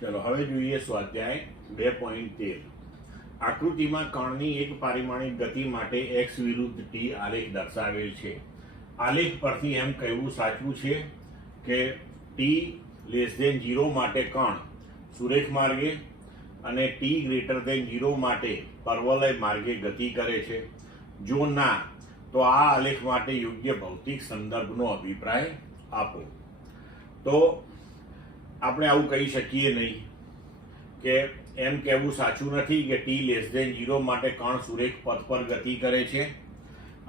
ચલો હવે જોઈએ સ્વાધ્યાય 2.13. આકૃતિમાં કણની એક પરિમાણિક ગતિ માટે x વિરુદ્ધ t આલેખ દર્શાવેલ છે. આલેખ પરથી એમ કહેવું સાચું છે કે t 0 માટે કણ સુરેખ માર્ગે અને t 0 માટે પરવલય માર્ગે ગતિ કરે છે. જો ના તો આ આલેખ માટે યોગ્ય ભૌતિક સંદર્ભનો અભિપ્રાય આપો. તો આપણે આવું કહી શકીએ નહીં કે એમ કહેવું સાચું નથી કે t 0 માટે કણ સુરેખ પથ પર ગતિ કરે છે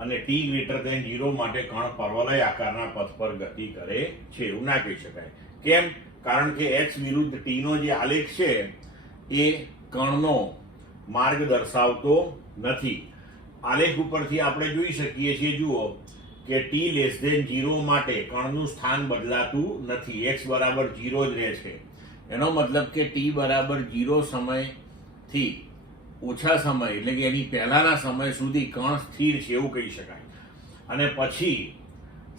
અને t 0 માટે કણ પરવલય આકારના પથ પર ગતિ કરે છે. એવું ના કહી શકાય. કેમ? કારણ કે x વિરુદ્ધ t નો જે આલેખ છે એ કણનો માર્ગ દર્શાવતો નથી. આલેખ ઉપરથી આપણે જોઈ શકીએ છીએ, જુઓ કે t<0 માટે કણનું સ્થાન બદલાતું નથી, x બરાબર 0 જ રહે છે. એનો મતલબ કે t બરાબર 0 સમયથી ઓછા સમય એટલે કે એની પહેલાના સમય સુધી કણ સ્થિર છે એવું કહી શકાય. અને પછી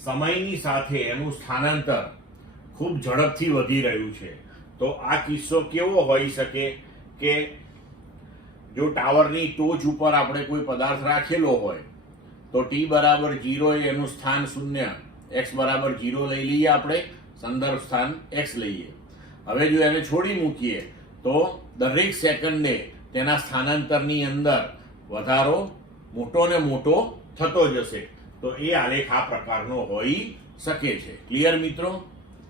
સમયની સાથે એનું સ્થાનાંતર ખૂબ ઝડપથી વધી રહ્યું છે. તો આ કિસ્સો કેવો હોઈ શકે કે જો ટાવરની ટોચ ઉપર આપણે કોઈ પદાર્થ રાખેલો હોય તો t બરાબર 0 એ એનું સ્થાન 0, x બરાબર 0 લઈ લઈએ, આપણે સંદર્ભ સ્થાન x લઈએ. હવે જો એને છોડી મૂકીએ તો દરેક સેકન્ડે તેના સ્થાનાંતરની અંદર વધારો મોટો ને મોટો થતો જશે. તો એ આલેખ આ પ્રકારનો હોઈ શકે છે. ક્લિયર મિત્રો?